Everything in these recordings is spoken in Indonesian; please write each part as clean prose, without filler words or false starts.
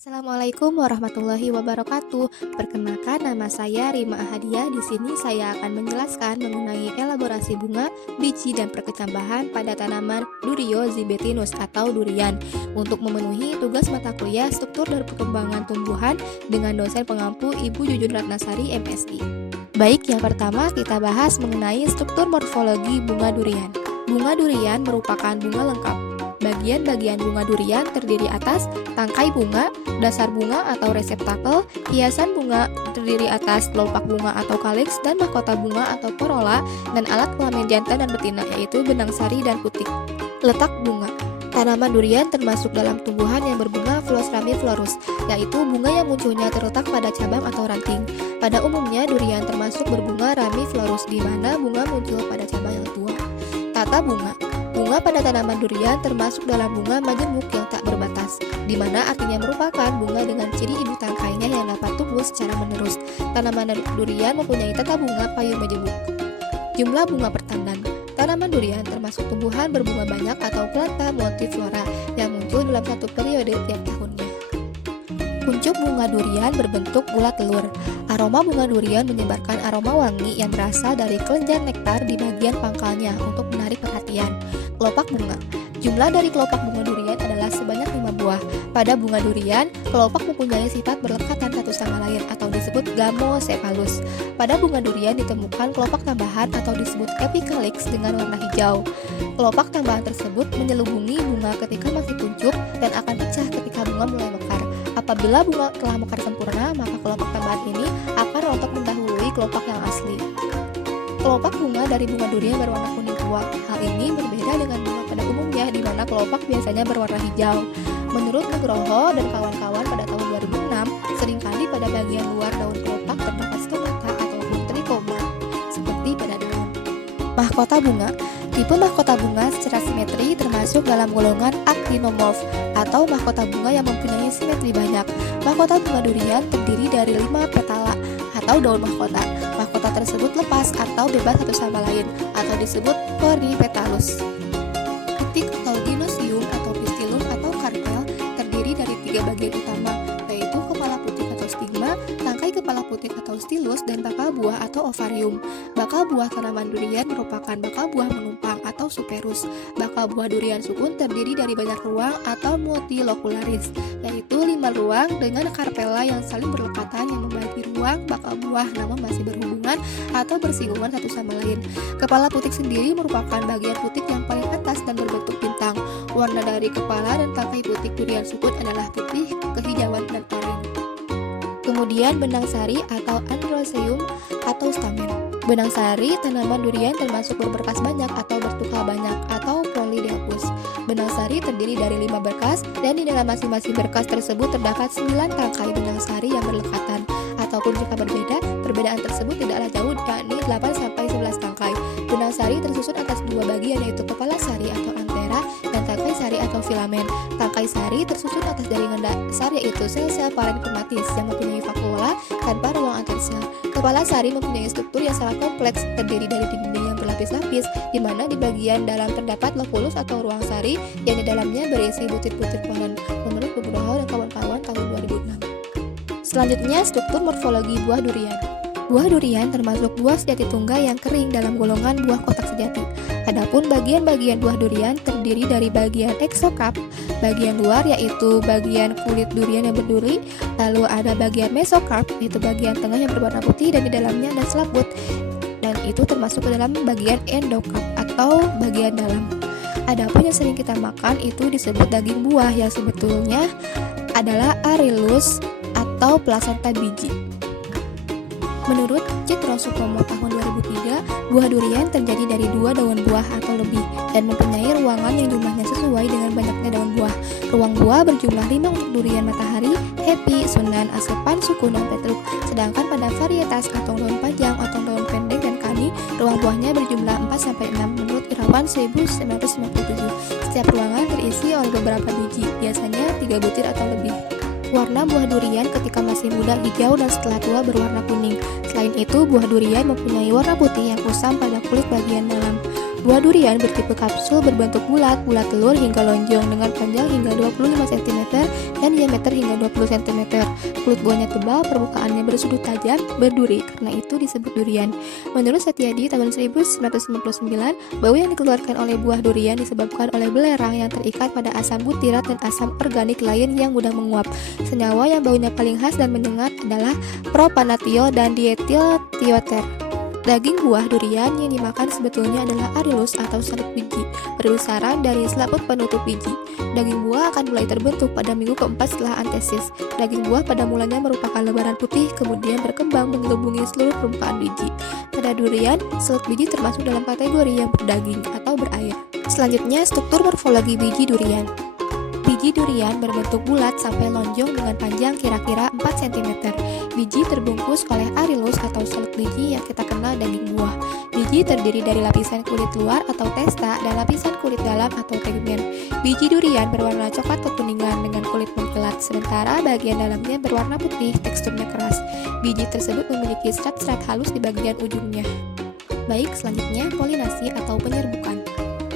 Assalamualaikum warahmatullahi wabarakatuh. Perkenalkan, nama saya Rima Ahadiah. Di sini saya akan menjelaskan mengenai elaborasi bunga, biji, dan perkecambahan pada tanaman Durio zibetinus atau durian untuk memenuhi tugas mata kuliah struktur dan perkembangan tumbuhan dengan dosen pengampu Ibu Jujun Ratnasari MSI. Baik, yang pertama kita bahas mengenai struktur morfologi bunga durian. Bunga durian merupakan bunga lengkap. Bagian-bagian bunga durian terdiri atas tangkai bunga, dasar bunga atau reseptakel, hiasan bunga terdiri atas kelopak bunga atau kaliks, dan mahkota bunga atau corolla, dan alat kelamin jantan dan betina yaitu benang sari dan putik. Letak bunga. Tanaman durian termasuk dalam tumbuhan yang berbunga Phlox ramiflorus, yaitu bunga yang munculnya terletak pada cabang atau ranting. Pada umumnya durian termasuk berbunga ramiflorus di mana bunga muncul pada cabang yang tua. Tata bunga. Bunga pada tanaman durian termasuk dalam bunga majemuk yang tak berbatas, di mana artinya merupakan bunga dengan ciri ibu tangkainya yang dapat tumbuh secara menerus. Tanaman durian mempunyai tata bunga payung majemuk. Jumlah bunga pertandang. Tanaman durian termasuk tumbuhan berbunga banyak atau planta multiflora yang muncul dalam satu periode tiap tahunnya. Kuncup bunga durian berbentuk bulat telur. Aroma bunga durian menyebarkan aroma wangi yang berasal dari kelenjar nektar di bagian pangkalnya untuk menarik perhatian. Kelopak bunga. Jumlah dari kelopak bunga durian adalah sebanyak 5 buah. Pada bunga durian, kelopak mempunyai sifat berlekatan satu sama lain atau disebut gamocephalus. Pada bunga durian ditemukan kelopak tambahan atau disebut epicalyx dengan warna hijau. Kelopak tambahan tersebut menyelubungi bunga ketika masih kuncup dan akan pecah ketika bunga mulai mekar. Apabila bunga telah mekar sempurna, maka kelopak tambahan ini akan rontok mendahului kelopak yang asli. Kelopak bunga dari bunga durian berwarna kuning tua. Hal ini berbeda dengan bunga pada umumnya di mana kelopak biasanya berwarna hijau. Menurut Nugroho dan kawan-kawan pada tahun 2006, seringkali pada bagian luar daun kelopak terdapat stomata ataupun trikoma, seperti pada daun. Mahkota bunga. Tipe mahkota bunga secara simetri termasuk dalam golongan actinomorph atau mahkota bunga yang mempunyai simetri banyak. Mahkota bunga durian terdiri dari 5 petala atau daun mahkota. Mahkota tersebut lepas atau bebas satu sama lain atau disebut corypetalous. Putik atau gynosium atau pistilum atau karpel terdiri dari 3 bagian utama, yaitu kepala putik atau stigma, tangkai kepala putik atau stilus, dan bakal buah atau ovarium. Bakal buah tanaman durian merupakan bakal buah menumpang atau superus. Bakal buah durian sukun terdiri dari banyak ruang atau multilocularis, yaitu 5 ruang dengan karpela yang saling berlekatan yang membagi ruang bakal buah namun masih berhubungan atau bersinggungan satu sama lain. Kepala putik sendiri merupakan bagian putik yang paling atas dan berbentuk bintang. Warna dari kepala dan tangkai putik durian sukun adalah putih, kehijauan, dan oranye. Kemudian benang sari atau androseum atau stamen. Benang sari tanaman durian termasuk berberkas banyak atau bertukal banyak atau polydelphus. Benang sari terdiri dari 5 berkas dan di dalam masing-masing berkas tersebut terdapat 9 tangkai benang sari yang berlekatan. Ataupun jika berbeda, perbedaan tersebut tidaklah jauh, yakni 8-11 tangkai. Benang sari tersusun atas 2 bagian yaitu kepala sari atau antera dan tangkai sari atau filamen. Tangkai sari tersusun atas jaringan dasar yaitu sel-sel parenkematis yang mempunyai vakuola tanpa ruang antar sel. Kepala sari mempunyai struktur yang sangat kompleks, terdiri dari dinding yang berlapis-lapis, di mana di bagian dalam terdapat loculus atau ruang sari yang di dalamnya berisi butir-butir polen. Menurut Nugroho dan kawan-kawan tahun 2006. Selanjutnya, struktur morfologi buah durian. Buah durian termasuk buah sejati tunggal yang kering dalam golongan buah kotak sejati. Adapun bagian-bagian buah durian terdiri dari bagian exocarp, bagian luar yaitu bagian kulit durian yang berduri, lalu ada bagian mesocarp yaitu bagian tengah yang berwarna putih dan di dalamnya ada selaput, dan itu termasuk ke dalam bagian endocarp atau bagian dalam. Adapun yang sering kita makan itu disebut daging buah yang sebetulnya adalah arillus atau plasenta biji. Menurut Citro Supomo tahun 2003, buah durian terjadi dari 2 daun buah atau lebih dan mempunyai ruangan yang jumlahnya sesuai dengan banyaknya daun buah. Ruang buah berjumlah 5 untuk durian matahari, happy, sunan, asepan, sukun, dan petruk. Sedangkan pada varietas atau daun panjang atau daun pendek dan kani, ruang buahnya berjumlah 4-6 menurut Irawan 1997. Setiap ruangan terisi oleh beberapa biji, biasanya 3 butir atau lebih. Warna buah durian ketika masih muda hijau dan setelah tua berwarna kuning. Selain itu, buah durian mempunyai warna putih yang kusam pada kulit bagian dalam. Buah durian bertipe kapsul berbentuk bulat telur hingga lonjong dengan panjang hingga 25 cm dan diameter hingga 20 cm. Kulit buahnya tebal, permukaannya bersudut tajam, berduri, karena itu disebut durian. Menurut Setiadi tahun 1999, bau yang dikeluarkan oleh buah durian disebabkan oleh belerang yang terikat pada asam butirat dan asam organik lain yang mudah menguap. Senyawa yang baunya paling khas dan menyengat adalah propanathiol dan dietil thioester. Daging buah durian yang dimakan sebetulnya adalah arilus atau salut biji, berbesaran dari selaput penutup biji. Daging buah akan mulai terbentuk pada minggu keempat setelah antesis. Daging buah pada mulanya merupakan lebaran putih, kemudian berkembang mengelubungi seluruh permukaan biji. Pada durian, salut biji termasuk dalam kategori yang berdaging atau berair. Selanjutnya, struktur morfologi biji durian. Biji durian berbentuk bulat sampai lonjong dengan panjang kira-kira 4 cm. Biji terbungkus oleh arilus atau salut biji yang kita kenal daging buah. Biji terdiri dari lapisan kulit luar atau testa dan lapisan kulit dalam atau tegmen. Biji durian berwarna coklat kekuningan dengan kulit mengkilat, sementara bagian dalamnya berwarna putih, teksturnya keras. Biji tersebut memiliki serat-serat halus di bagian ujungnya. Baik, selanjutnya polinasi atau penyerbukan.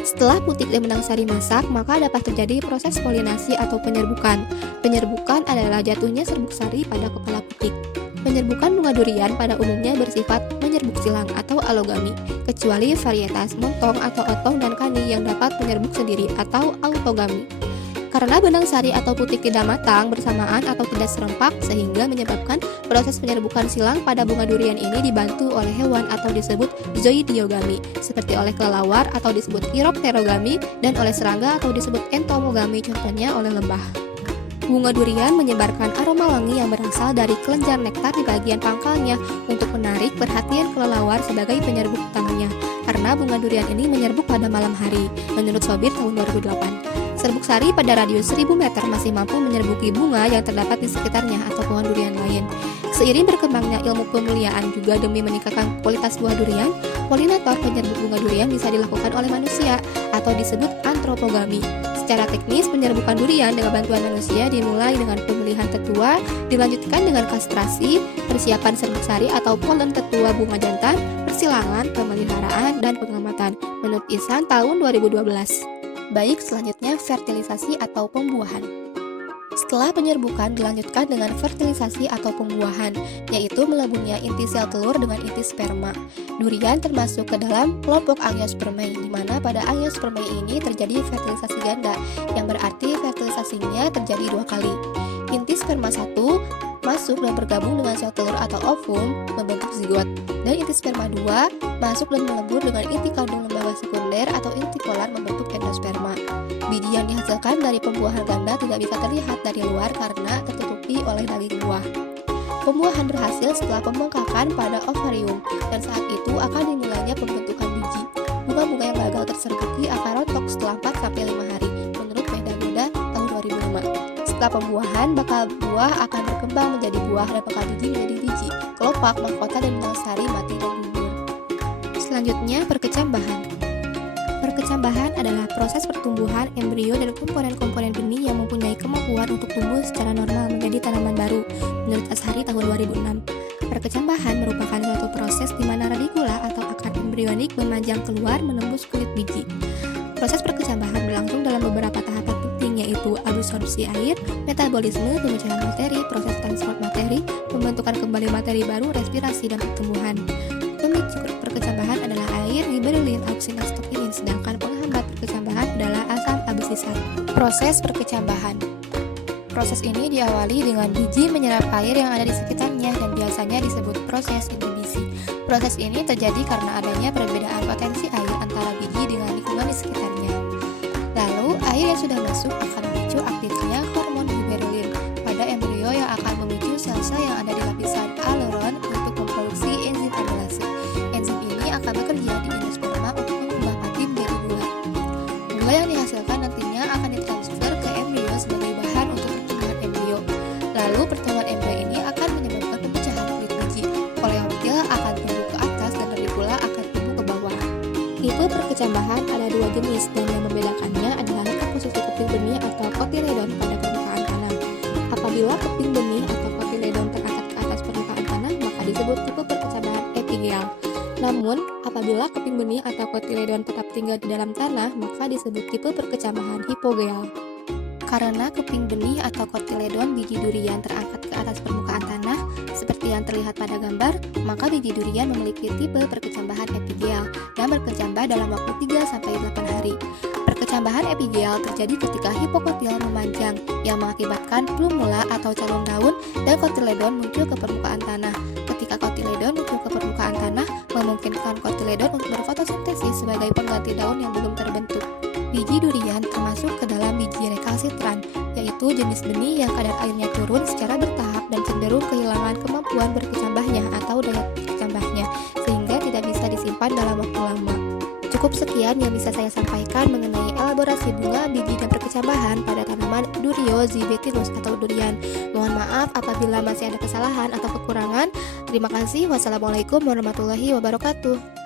Setelah putik dan benang sari masak, maka dapat terjadi proses polinasi atau penyerbukan. Penyerbukan adalah jatuhnya serbuk sari pada kepala putik. Penyerbukan bunga durian pada umumnya bersifat menyerbuk silang atau alogami, kecuali varietas montong atau otong dan kani yang dapat menyerbuk sendiri atau autogami. Karena benang sari atau putik tidak matang bersamaan atau tidak serempak, sehingga menyebabkan proses penyerbukan silang pada bunga durian ini dibantu oleh hewan atau disebut zoidiogami, seperti oleh kelelawar atau disebut chiropterogami, dan oleh serangga atau disebut entomogami, contohnya oleh lebah. Bunga durian menyebarkan aroma wangi yang berasal dari kelenjar nektar di bagian pangkalnya untuk menarik perhatian kelelawar sebagai penyerbuk utamanya, karena bunga durian ini menyerbuk pada malam hari, menurut Sobir tahun 2008. Serbuk sari pada radius 1000 meter masih mampu menyerbuki bunga yang terdapat di sekitarnya atau pohon durian lain. Seiring berkembangnya ilmu pemuliaan juga demi meningkatkan kualitas buah durian, polinator penyerbuk bunga durian bisa dilakukan oleh manusia atau disebut antropogami. Secara teknis, penyerbukan durian dengan bantuan manusia dimulai dengan pemilihan tetua, dilanjutkan dengan kastrasi, persiapan serbuk sari atau polen tetua bunga jantan, persilangan, pemeliharaan, dan pengamatan. Menurut Ihsan tahun 2012. Baik, selanjutnya fertilisasi atau pembuahan. Setelah penyerbukan dilanjutkan dengan fertilisasi atau pembuahan, yaitu meleburnya inti sel telur dengan inti sperma. Durian termasuk ke dalam kelompok Angiospermae, di mana pada Angiospermae ini terjadi fertilisasi ganda, yang berarti fertilisasinya terjadi 2 kali. Inti sperma 1 masuk dan bergabung dengan sel telur atau ovum membentuk zigot, dan inti sperma 2 masuk dan melebur dengan inti kandung lembaga sekunder atau inti polar membentuk endosperma. Biji yang dihasilkan dari pembuahan ganda tidak bisa terlihat dari luar karena tertutupi oleh daging buah. Pembuahan berhasil setelah pembengkakan pada ovarium, dan saat itu akan dimulainya pembentukan biji. Bunga-bunga yang gagal terserbuki akan rontok setelah 4-5 hari, menurut Medagoda tahun 2005. Setelah pembuahan, bakal buah akan berkembang menjadi buah dan bakal biji menjadi biji, kelopak, mahkota, dan benang sari mati dan gugur. Selanjutnya, perkecambahan. Perkecambahan adalah proses pertumbuhan embrio dan komponen-komponen benih yang mempunyai kemampuan untuk tumbuh secara normal menjadi tanaman baru, menurut Ashari tahun 2006. Perkecambahan merupakan suatu proses di mana radikula atau akar embrionik memanjang keluar menembus kulit biji. Proses perkecambahan berlangsung dalam beberapa tahapan penting, yaitu absorpsi air, metabolisme, pemecahan materi, proses transport materi, pembentukan kembali materi baru, respirasi, dan pertumbuhan. Pemicu perkecambahan adalah air, gibberellin, auksin, dan stokinin, sedangkan penghambat perkecambahan adalah asam absisat. Proses perkecambahan. Proses ini diawali dengan biji menyerap air yang ada di sekitarnya dan biasanya disebut proses inhibisi. Proses ini terjadi karena adanya perbedaan potensi air antara biji dengan lingkungan di sekitarnya. Lalu, air yang sudah masuk akan memicu aktifnya hormon gibberellin pada embrio yang akan memicu sel-sel yang ada di lapisan aleron untuk memproduksi enzim amilase. Enzim ini akan bekerja di endosperma untuk mengubah mati menjadi gula. Gula yang dihasilkan nantinya akan ditransfer ke embrio sebagai bahan untuk pertumbuhan embrio. Lalu pertumbuhan embrio ini akan menyebabkan pemecahan kulit biji. Koleoptil akan tumbuh ke atas dan radikula akan tumbuh ke bawah. Tipe perkecambahan ada 2 jenis, dan yang membedakannya adalah letak posisi keping benih atau kotiledon pada permukaan tanah. Apabila keping benih atau kotiledon terangkat ke atas permukaan tanah, maka disebut tipe perkecambahan epigeal. Namun, apabila keping benih atau kotiledon tetap tinggal di dalam tanah, maka disebut tipe perkecambahan hipogeal. Karena keping benih atau kotiledon biji durian terangkat ke atas permukaan tanah, seperti yang terlihat pada gambar, maka biji durian memiliki tipe perkecambahan epigeal yang berkecambah dalam waktu 3-8 hari. Perkecambahan epigeal terjadi ketika hipokotil memanjang yang mengakibatkan plumula atau calon daun dan kotiledon muncul ke permukaan tanah. Ketika kotiledon muncul ke permukaan tanah, memungkinkan kotiledon untuk berfotosintesis sebagai pengganti daun yang belum terbentuk. Biji durian termasuk ke dalam biji rekalsitran, yaitu jenis benih yang kadar airnya turun secara bertahap dan cenderung kehilangan kemampuan berkecambahnya atau daya kecambahnya, sehingga tidak bisa disimpan dalam waktu lama. Cukup sekian yang bisa saya sampaikan mengenai elaborasi bunga, biji, dan perkecambahan pada tanaman Durio zibetinus atau durian. Mohon maaf apabila masih ada kesalahan atau kekurangan. Terima kasih. Wassalamualaikum warahmatullahi wabarakatuh.